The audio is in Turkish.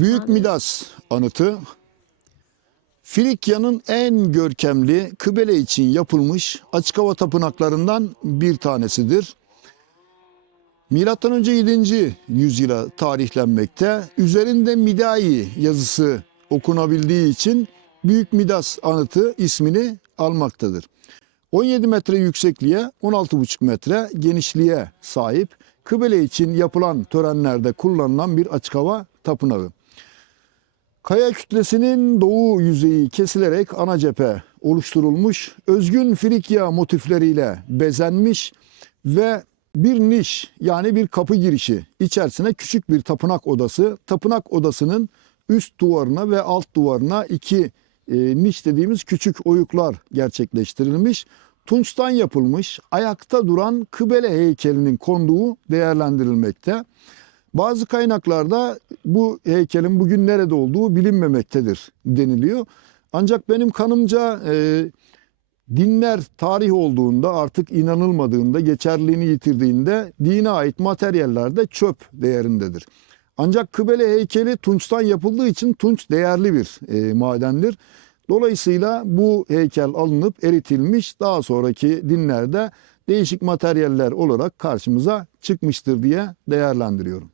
Büyük Midas anıtı Frikya'nın en görkemli kıbele için yapılmış açık hava tapınaklarından bir tanesidir. Milattan önce 7. yüzyıla tarihlenmekte. Üzerinde Midai yazısı okunabildiği için Büyük Midas anıtı ismini almaktadır. 17 metre yüksekliğe, 16,5 metre genişliğe sahip kıbele için yapılan törenlerde kullanılan bir açık hava tapınağı. Kaya kütlesinin doğu yüzeyi kesilerek ana cephe oluşturulmuş, özgün Frikya motifleriyle bezenmiş ve bir niş yani bir kapı girişi içerisine küçük bir tapınak odası. Tapınak odasının üst duvarına ve alt duvarına iki e, niş dediğimiz küçük oyuklar gerçekleştirilmiş. Tunçtan yapılmış ayakta duran kıbele heykelinin konduğu değerlendirilmekte. Bazı kaynaklarda bu heykelin bugün nerede olduğu bilinmemektedir deniliyor. Ancak benim kanımca e, dinler tarih olduğunda artık inanılmadığında, geçerliliğini yitirdiğinde dine ait materyaller de çöp değerindedir. Ancak Kıbele heykeli tunçtan yapıldığı için tunç değerli bir e, madendir. Dolayısıyla bu heykel alınıp eritilmiş daha sonraki dinlerde değişik materyaller olarak karşımıza çıkmıştır diye değerlendiriyorum.